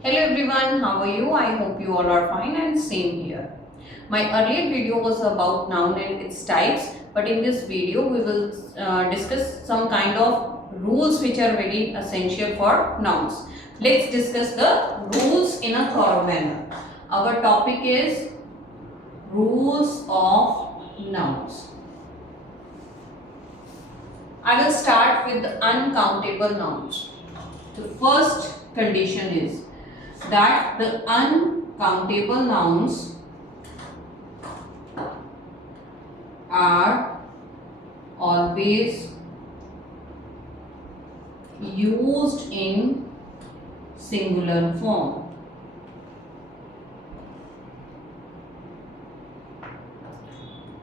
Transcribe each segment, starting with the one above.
Hello everyone, how are you? I hope you all are fine and same here. My earlier video was about noun and its types, but in this video we will discuss some kind of rules which are very essential for nouns. Let's discuss the rules in a thorough manner. Our topic is rules of nouns. I will start with the uncountable nouns. The first condition is that the uncountable nouns are always used in singular form.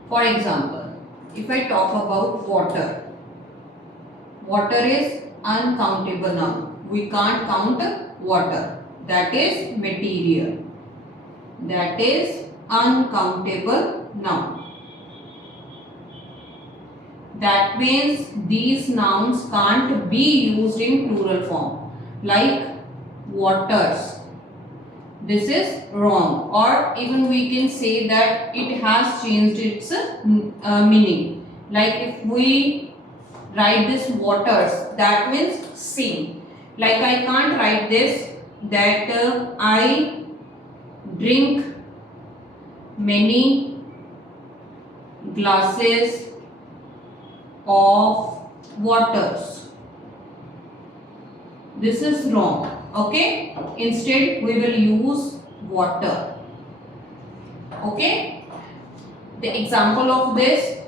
For example, if I talk about water, water is uncountable noun. We can't count water. That is material. That is uncountable noun. That means these nouns can't be used in plural form. Like waters. This is wrong. Or even we can say that it has changed its meaning. Like if we write this waters, that means sea. Like I can't write this that I drink many glasses of waters. This is wrong. Okay. Instead we will use water. Okay. The example of this,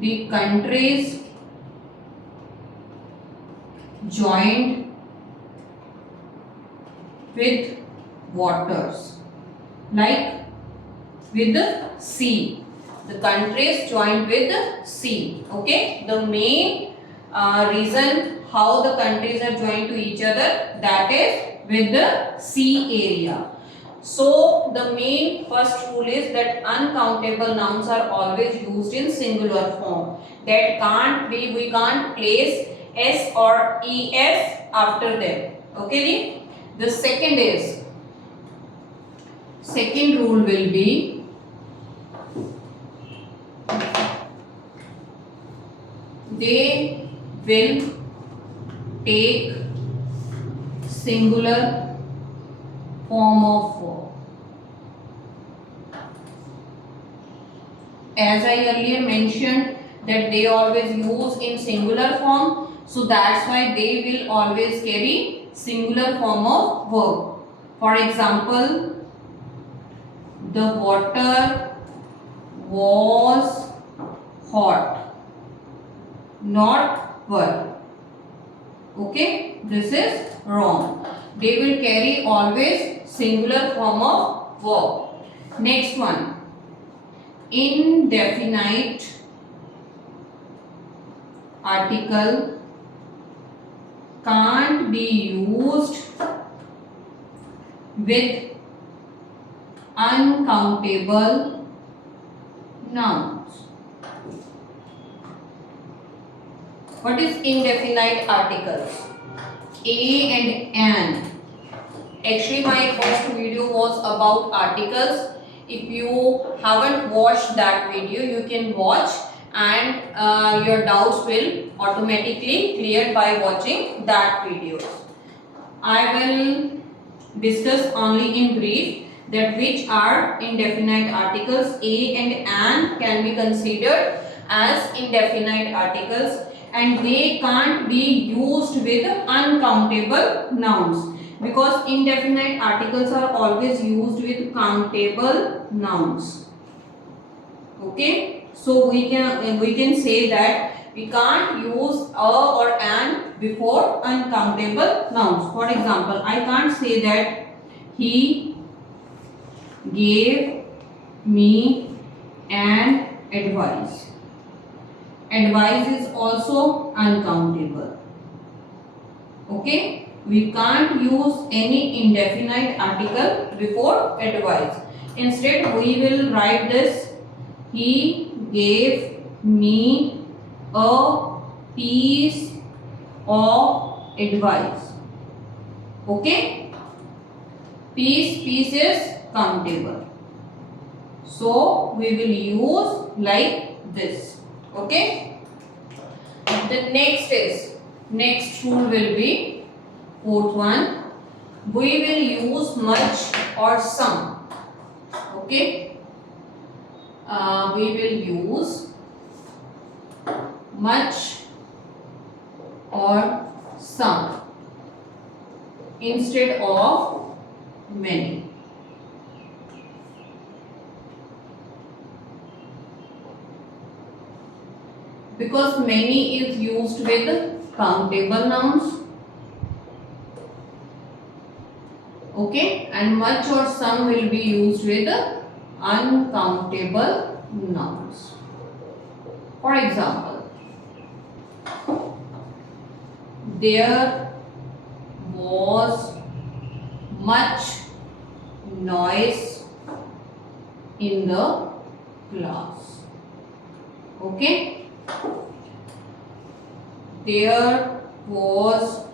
the countries joined with waters, like with the sea. The countries joined with the sea. Okay, the main reason how the countries are joined to each other, that is with the sea area. So the main first rule is that uncountable nouns are always used in singular form. That can't be, we can't place s or es after them. Okay. The second rule will be they will take singular form of verb. As I earlier mentioned that they always use in singular form, so that's why they will always carry singular form of verb. For example, the water was hot, not were. Okay, this is wrong. They will carry always singular form of verb. Next one, indefinite article can't be used with uncountable nouns. What is indefinite articles? A and an. Actually, my first video was about articles. If you haven't watched that video, you can watch and your doubts will automatically clear by watching that video. I will discuss only in brief that which are indefinite articles. A and an can be considered as indefinite articles and they can't be used with uncountable nouns because indefinite articles are always used with countable nouns. Okay. So we can say that we can't use a or an before uncountable nouns. For example, I can't say that he gave me an advice. Advice is also uncountable. Okay, we can't use any indefinite article before advice. Instead, we will write this: he gave me a piece of advice. Okay. Piece is countable. So we will use like this. Okay. The next rule will be fourth one. We will use much or some. Okay. We will use much or some instead of many. Because many is used with countable nouns. Okay, and much or some will be used with uncountable nouns. For example, there was much noise in the class. Okay. There was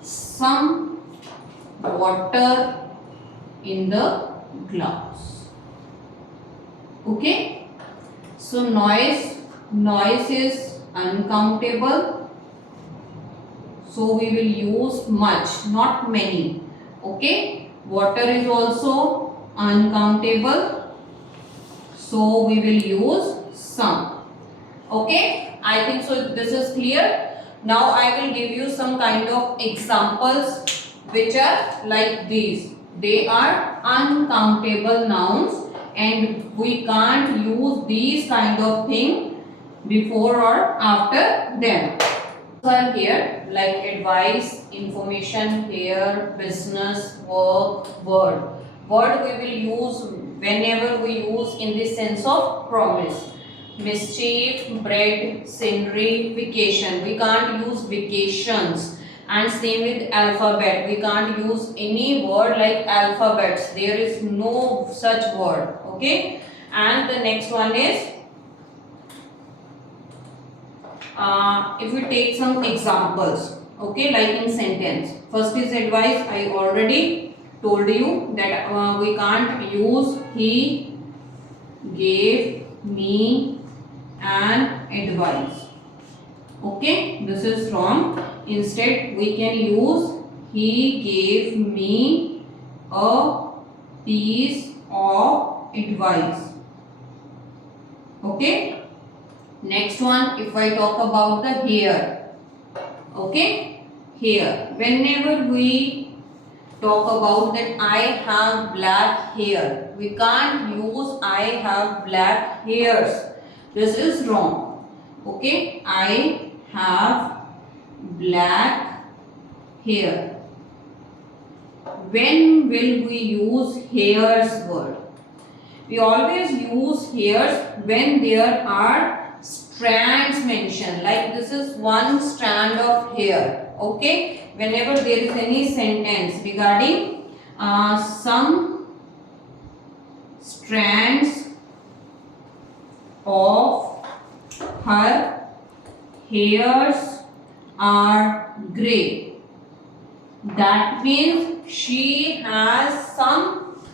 some water in the glass. Okay. So noise is uncountable. So we will use much, not many. Okay. Water is also uncountable. So we will use some. Okay. I think so this is clear. Now I will give you some kind of examples which are like these. They are uncountable nouns and we can't use these kind of thing before or after them. Are here like advice, information, here, business, work, word. Word we will use whenever we use in the sense of promise. Mischief, bread, scenery, vacation. We can't use vacations. And same with alphabet. We can't use any word like alphabets. There is no such word. Okay. And the next one is if we take some examples. Okay, like in sentence. First is advice. I already told you that we can't use he gave me an advice. Okay, this is wrong. Instead, we can use he gave me a piece of advice. Okay. Next one, if I talk about the hair. Okay, hair. Whenever we talk about that I have black hair, we can't use I have black hairs. This is wrong. Okay, I have black hair. When will we use hairs word? We always use hairs when there are strands mentioned. Like this is one strand of hair. Okay, whenever there is any sentence regarding some strands of her hairs are grey. That means she has some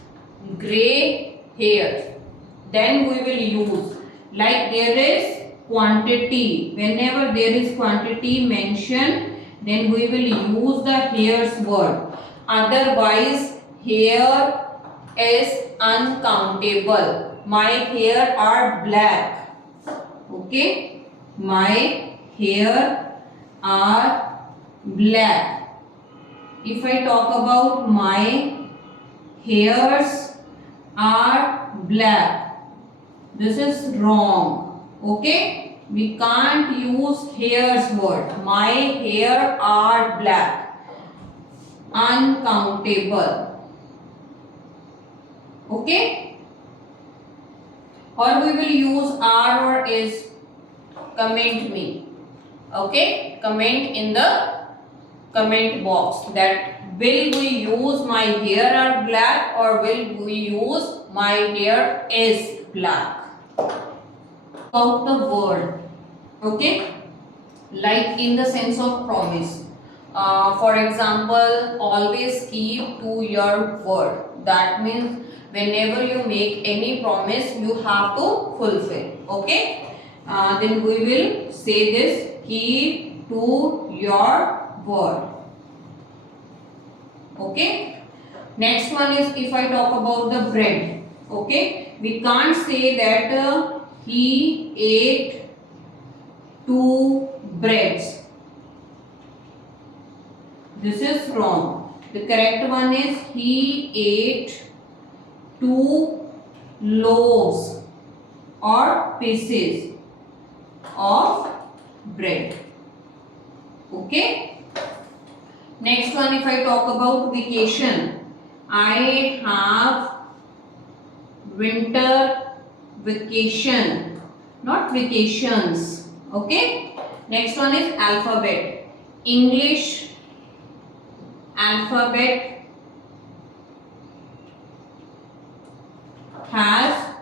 grey hair. Then we will use like there is quantity. Whenever there is quantity mentioned, then we will use the hairs word. Otherwise, hair is uncountable. My hair are black. Okay, my hair are black. If I talk about my hairs are black, this is wrong. Okay, we can't use hairs word. My hair are black. Uncountable. Okay. Or we will use are or is. Comment me. Okay, comment in the comment box that will we use my hair are black or will we use my hair is black. About the word. Okay, like in the sense of promise. For example, always keep to your word. That means whenever you make any promise, you have to fulfill. Okay. Then we will say this: keep to your word. Okay. Next one is, if I talk about the bread. Okay. We can't say that he ate 2 breads. This is wrong. The correct one is, he ate 2 loaves or pieces of bread. Okay. Next one, if I talk about vacation, I have winter vacation, not vacations. Okay. Next one is alphabet. English alphabet has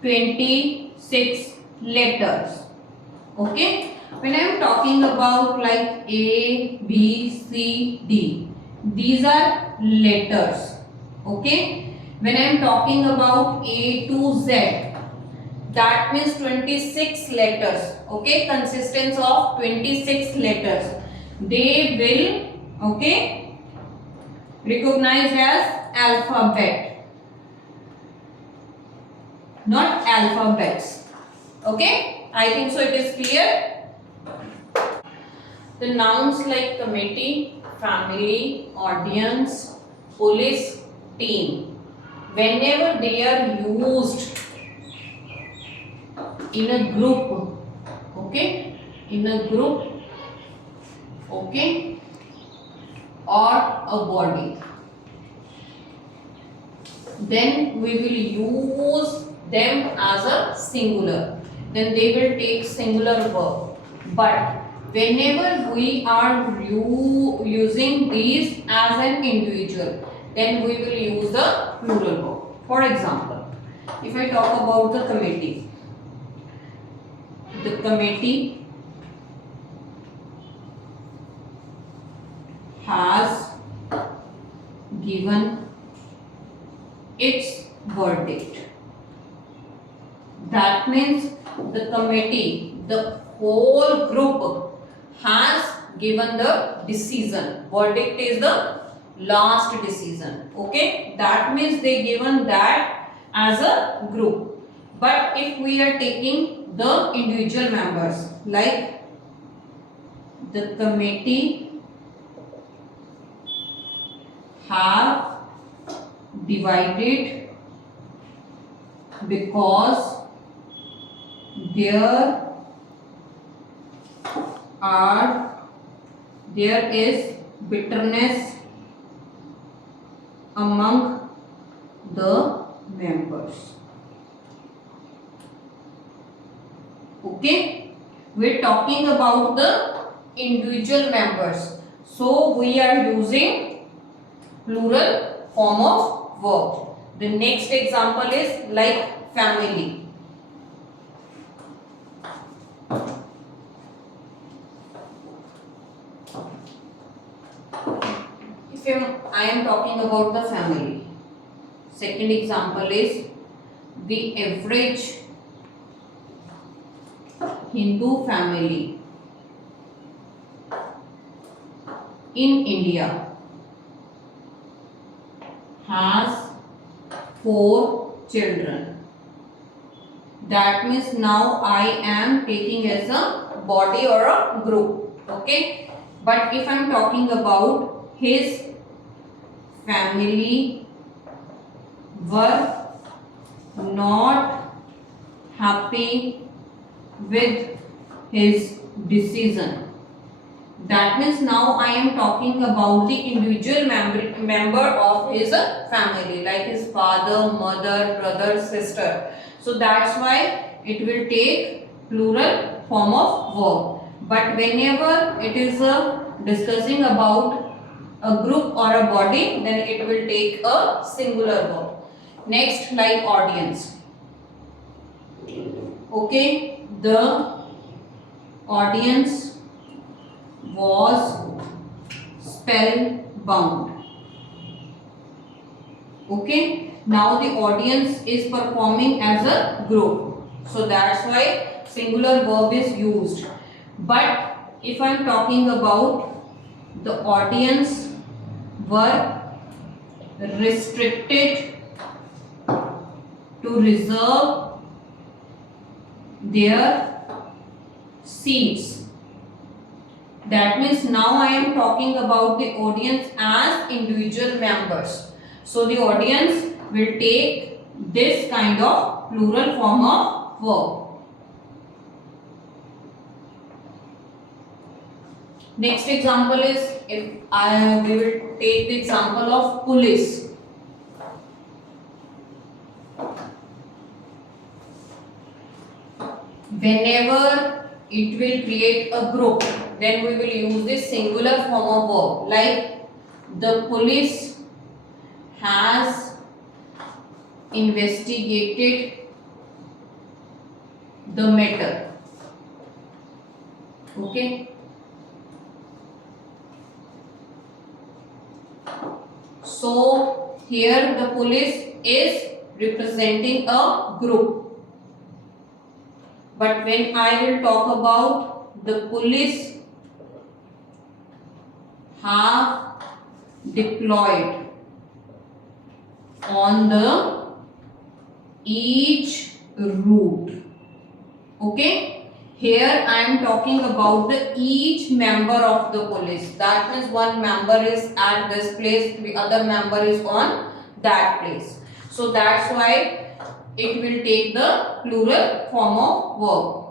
26 letters. Okay. When I am talking about like A, B, C, D, these are letters. Okay. When I am talking about A to Z, that means 26 letters. Okay. Consistence of 26 letters. They will, okay, recognized as alphabet, not alphabets. Okay. I think so it is clear. The nouns like committee, family, audience, police, team, whenever they are used in a group, okay, in a group, okay, or a body, then we will use them as a singular. Then they will take singular verb. But whenever we are using these as an individual, then we will use the plural verb. For example, if I talk about the committee has given its verdict. That means the committee, the whole group has given the decision. Verdict is the last decision. Okay. That means they given that as a group. But if we are taking the individual members, like the committee have divided because there is bitterness among the members. Okay, we're talking about the individual members, so we are using plural form of verb. The next example is like family. If I am talking about the family, second example is the average Hindu family in India has 4 children. That means now I am taking as a body or a group. Okay. But if I am talking about his family were not happy with his decision. That means now I am talking about the individual member of his family, like his father, mother, brother, sister. So that's why it will take plural form of verb. But whenever it is discussing about a group or a body, then it will take a singular verb. Next, like audience. Okay, the audience was spellbound. Okay, now the audience is performing as a group, so that's why singular verb is used. But if I am talking about the audience were restricted to reserve their seats, that means now I am talking about the audience as individual members. So the audience will take this kind of plural form of verb. Next example is, we will take the example of police. Whenever it will create a group, then we will use this singular form of verb, like the police has investigated the matter. Okay. So here the police is representing a group. But when I will talk about the police have deployed on the each route. Okay, here I am talking about the each member of the police. That means one member is at this place, the other member is on that place. So that's why it will take the plural form of verb.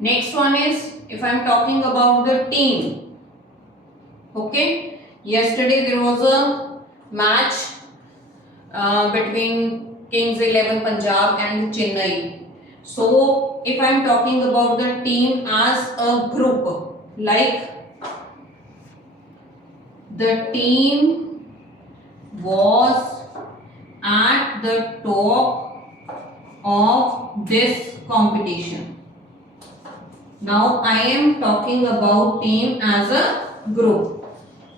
Next one is, if I am talking about the team. Okay, yesterday there was a match between Kings 11 Punjab and Chennai. So if I am talking about the team as a group, like the team was at the top of this competition. Now I am talking about team as a group.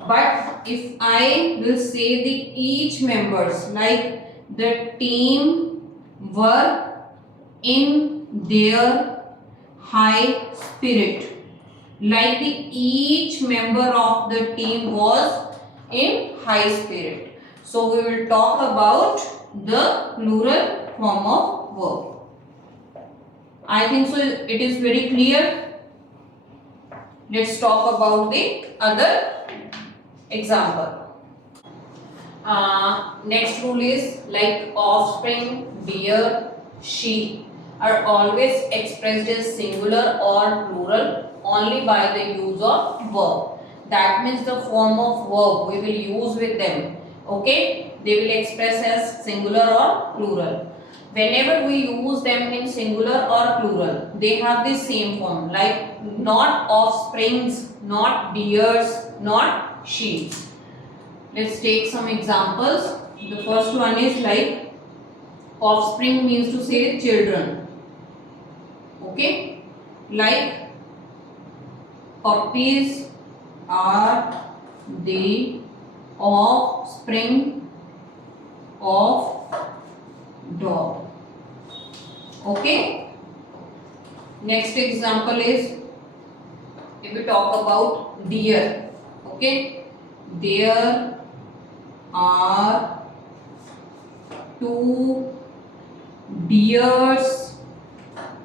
But if I will say the each members, like the team were in their high spirit, like the each member of the team was in high spirit. So we will talk about the plural form of verb. I think so it is very clear. Let's talk about the other example. Next rule is, like offspring, deer, sheep are always expressed as singular or plural only by the use of verb. That means the form of verb we will use with them. Okay, they will express as singular or plural. Whenever we use them in singular or plural, they have the same form, like not offsprings, not deers, not sheep. Let's take some examples. The first one is like offspring means to say children. Okay, like puppies are the offspring of dog. Okay. Next example is, if we talk about deer. Okay, there are 2 deers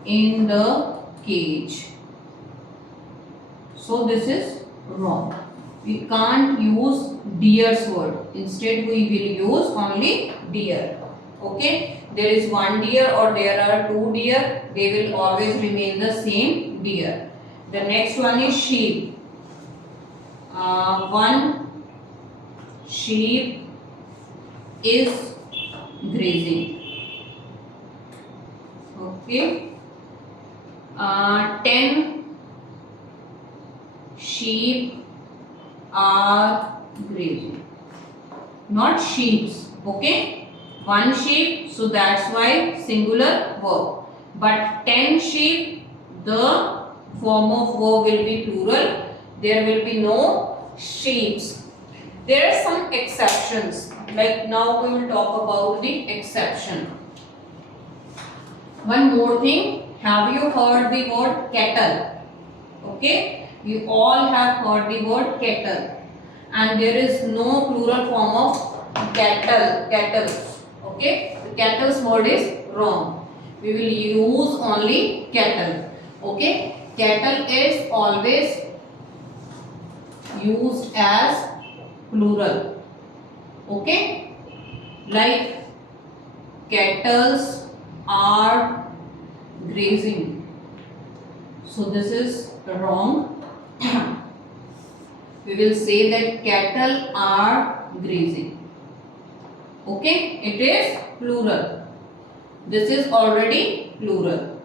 in the cage. So this is wrong. We can't use deer's word. Instead we will use only deer. Okay, there is 1 deer or there are 2 deer, they will always remain the same deer. The next one is sheep. 1 sheep is grazing. Okay, 10 sheep are grazing. Not sheeps. Okay, 1 sheep, so that's why singular verb. But 10 sheep, the form of verb will be plural. There will be no sheeps. There are some exceptions. Like now we will talk about the exception. One more thing. Have you heard the word kettle? Okay. You all have heard the word kettle. And there is no plural form of kettles. Okay. The kettles word is wrong. We will use only kettle. Okay. Kettle is always used as plural. Okay. Like kettles are grazing. So this is wrong. We will say that cattle are grazing. Okay, it is plural. This is already plural.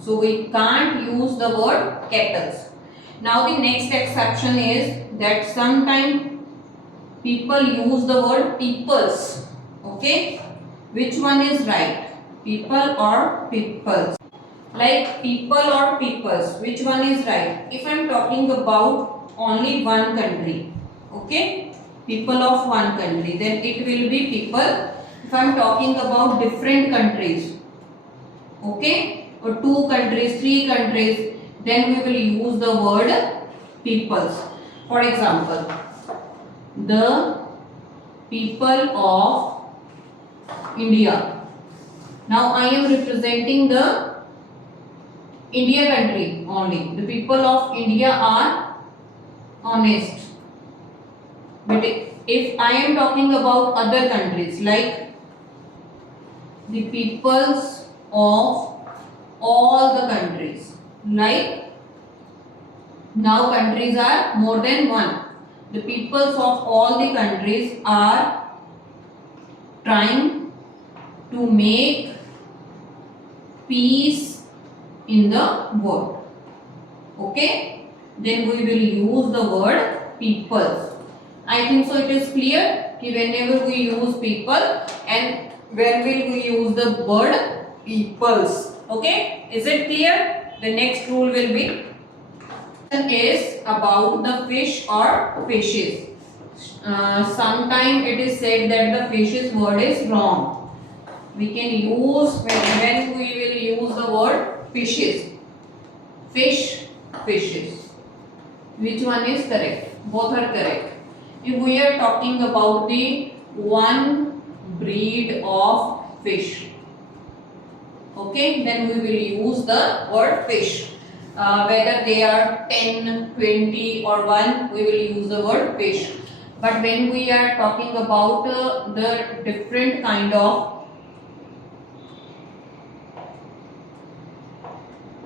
So we can't use the word kettles. Now the next exception is that sometimes people use the word peoples. Okay, which one is right? People or peoples? Like people or peoples, which one is right? If I am talking about only one country, okay, people of one country, then it will be people. If I am talking about different countries, okay, or 2 countries, 3 countries, then we will use the word peoples. For example, the people of India. Now I am representing the India country only. The people of India are honest. But if I am talking about other countries, like the peoples of all the countries, like now countries are more than one. The peoples of all the countries are trying to make peace in the world. Okay, then we will use the word peoples. I think so it is clear कि whenever we use people and when will we use the word peoples. Okay, is it clear? The next rule will be is about the fish or fishes. Sometime it is said that the fishes word is wrong. We can use when we will use the word fishes. Fish, fishes. Which one is correct? Both are correct. If we are talking about the one breed of fish, okay, then we will use the word fish. Whether they are 10, 20 or 1, we will use the word fish. But when we are talking about the different kind of,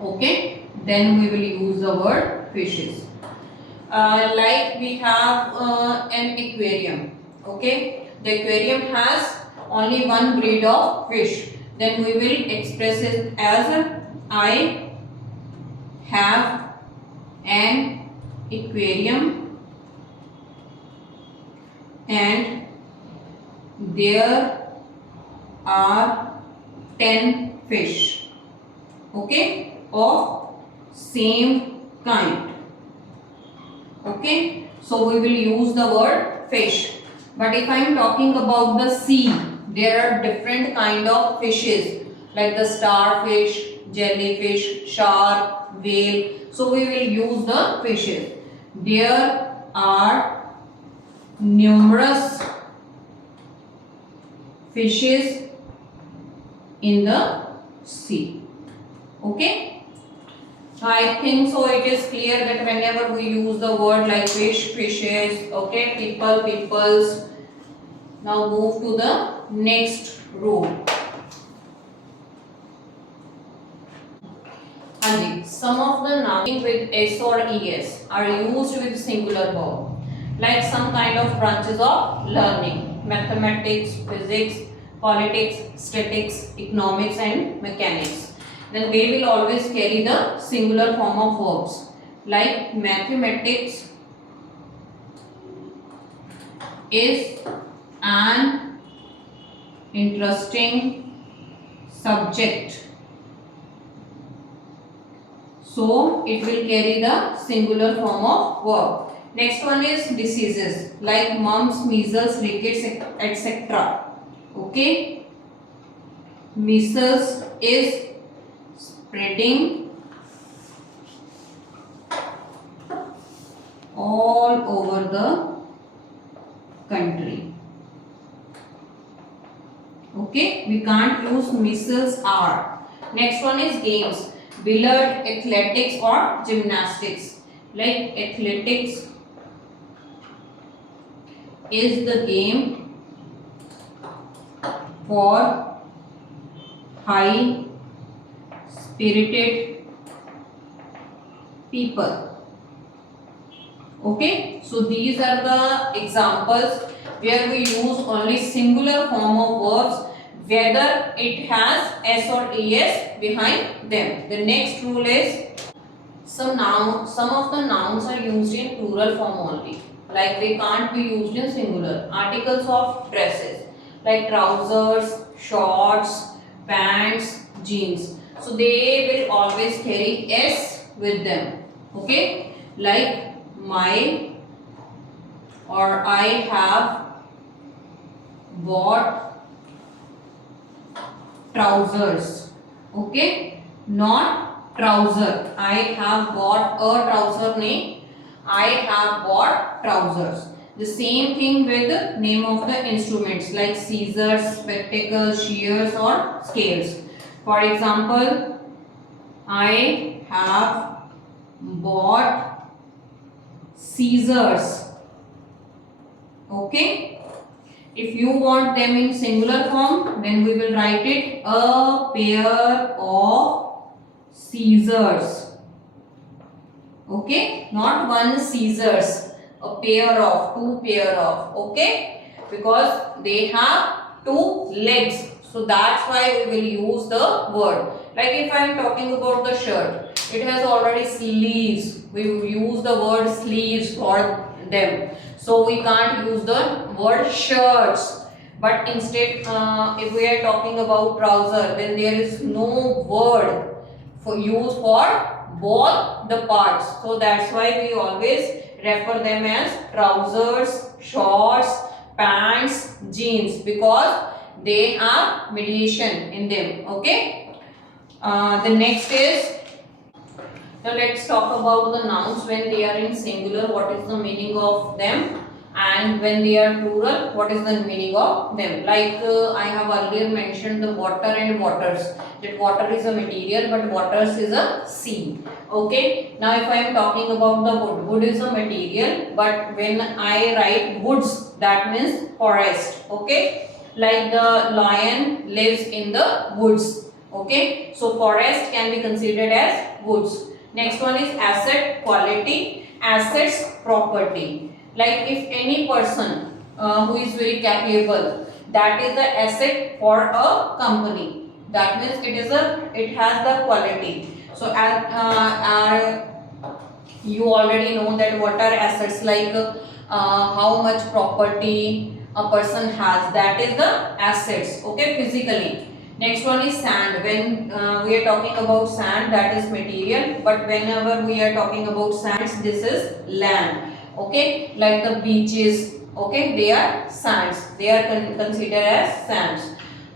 okay, then we will use the word fishes. Like we have an aquarium, okay, the aquarium has only one breed of fish, then we will express it as I have an aquarium and there are 10 fish, okay, of same kind. Okay, so we will use the word fish. But if I am talking about the sea, there are different kind of fishes like the starfish, jellyfish, shark, whale. So we will use the fishes. There are numerous fishes in the sea. Okay. I think so it is clear that whenever we use the word like fish, fishes, okay, people, peoples. Now move to the next rule. Some of the nouns with S or ES are used with singular verb, like some kind of branches of learning, mathematics, physics, politics, statistics, economics and mechanics. Then they will always carry the singular form of verbs, like mathematics is an interesting subject. So it will carry the singular form of verb. Next one is diseases like mumps, measles, rickets, etc. Okay. Measles is spreading all over the country. Okay, we can't use measles are. Next one is games, billiard, athletics or gymnastics. Like athletics is the game for high spirited people. Okay, so these are the examples where we use only singular form of verbs whether it has s or es behind them. The next rule is some of the nouns are used in plural form only, like they can't be used in singular. Articles of dresses like trousers, shorts, pants, jeans, so they will always carry s with them. Okay, like my or I have bought trousers. Okay, not trouser. I have bought a trouser name. I have bought trousers. The same thing with the name of the instruments like scissors, spectacles, shears or scales. For example, I have bought scissors. Okay, if you want them in singular form, then we will write it a pair of scissors. Okay, not one scissors, a pair of, two pair of. Okay, because they have two legs, so that's why we will use the word. Like if I am talking about the shirt, it has already sleeves. We will use the word sleeves for them. So we can't use the word shirts. But instead, if we are talking about trouser, then there is no word for use for both the parts. So that's why we always refer them as trousers, shorts, pants, jeans, because they have mediation in them. Okay. The next is, now let's talk about the nouns when they are in singular, what is the meaning of them, and when they are plural, what is the meaning of them. Like I have earlier mentioned the water and waters, that water is a material but waters is a sea. Okay, now if I am talking about the wood, wood is a material, but when I write woods, that means forest. Okay, like the lion lives in the woods. Okay, so forest can be considered as woods. Next one is asset, quality, assets, property. Like if any person who is very capable, that is the asset for a company. That means it has the quality. So as you already know that what are assets, like how much property a person has, that is the assets. Okay, physically. Next one is sand. When we are talking about sand, that is material, but whenever we are talking about sands, this is land. Okay, like the beaches. Okay, they are sands. They are considered as sands.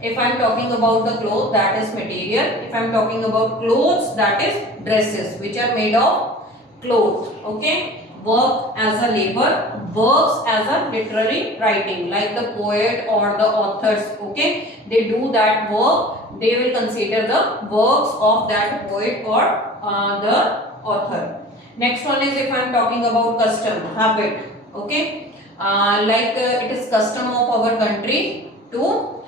If I am talking about the cloth, that is material. If I am talking about clothes, that is dresses, which are made of cloth. Okay, work as a labor, works as a literary writing, like the poet or the authors. Okay, they do that work, they will consider the works of that poet or the author. Next one is if I am talking about custom, habit. Okay, like it is custom of our country to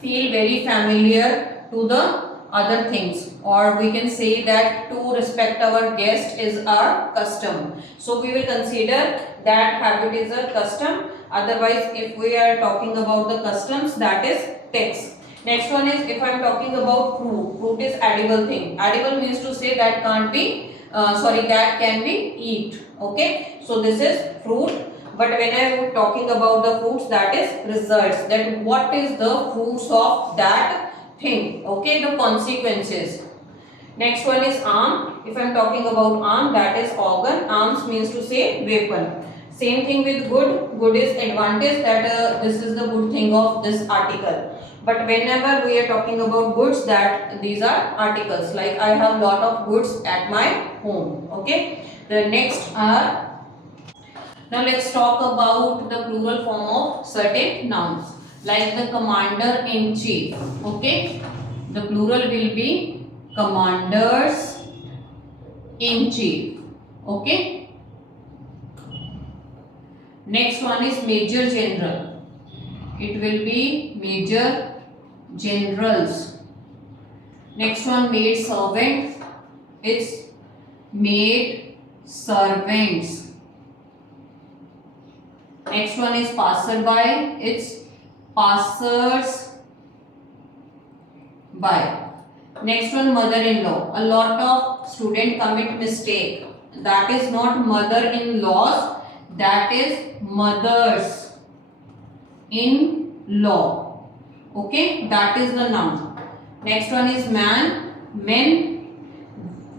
feel very familiar to the other things, or we can say that to respect our guest is our custom. So we will consider that habit is a custom. Otherwise, if we are talking about the customs, that is text. Next one is if I am talking about fruit. Fruit is edible thing. Edible means to say that can't be, that can be eat. Okay, so this is fruit. But when I am talking about the fruits, that is results. That what is the fruits of that thing. Okay, the consequences. Next one is arm. If I am talking about arm, that is organ. Arms means to say weapon. Same thing with good. Good is advantage, that this is the good thing of this article. But whenever we are talking about goods, that these are articles. Like I have lot of goods at my home. Okay. The next are, now let's talk about the plural form of certain nouns. Like the commander in chief. Okay. The plural will be commanders in chief. Okay. Next one is major general. It will be major generals. Next one, maid servant. It's maid servants. Next one is passerby. It's passers by. Next one, mother-in-law. A lot of students commit mistake. That is not mother-in-laws. That is mothers in law. Okay, that is the noun. Next one is man, men,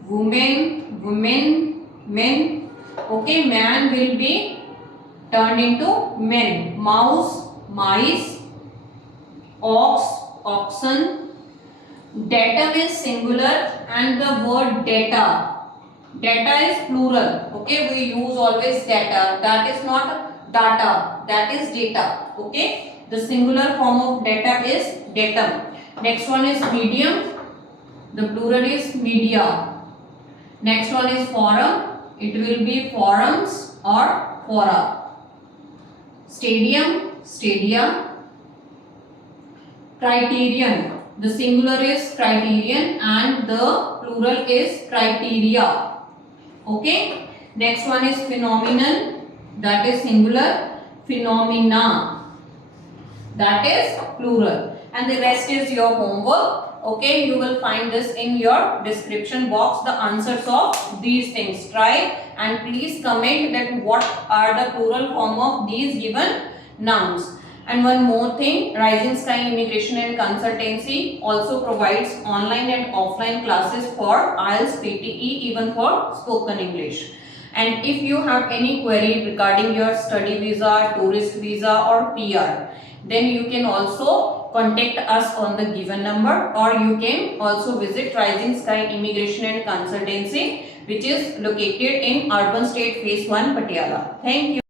women, men. Okay, man will be turned into men. Mouse, mice, ox, oxen. Datum is singular and the word data. Data is plural. Okay, we use always data. That is not data. That is data. Okay, the singular form of data is datum. Next one is medium. The plural is media. Next one is forum. It will be forums or fora. Stadium, stadia. Criterion. The singular is criterion and the plural is criteria. Okay. Next one is phenomenon. That is singular. Phenomena. That is plural. And the rest is your homework. Okay. You will find this in your description box, the answers of these things. Try and please comment that what are the plural form of these given nouns. And one more thing, Rising Sky Immigration and Consultancy also provides online and offline classes for IELTS, PTE, even for spoken English. And if you have any query regarding your study visa, tourist visa or PR, then you can also contact us on the given number, or you can also visit Rising Sky Immigration and Consultancy, which is located in Urban State Phase 1, Patiala. Thank you.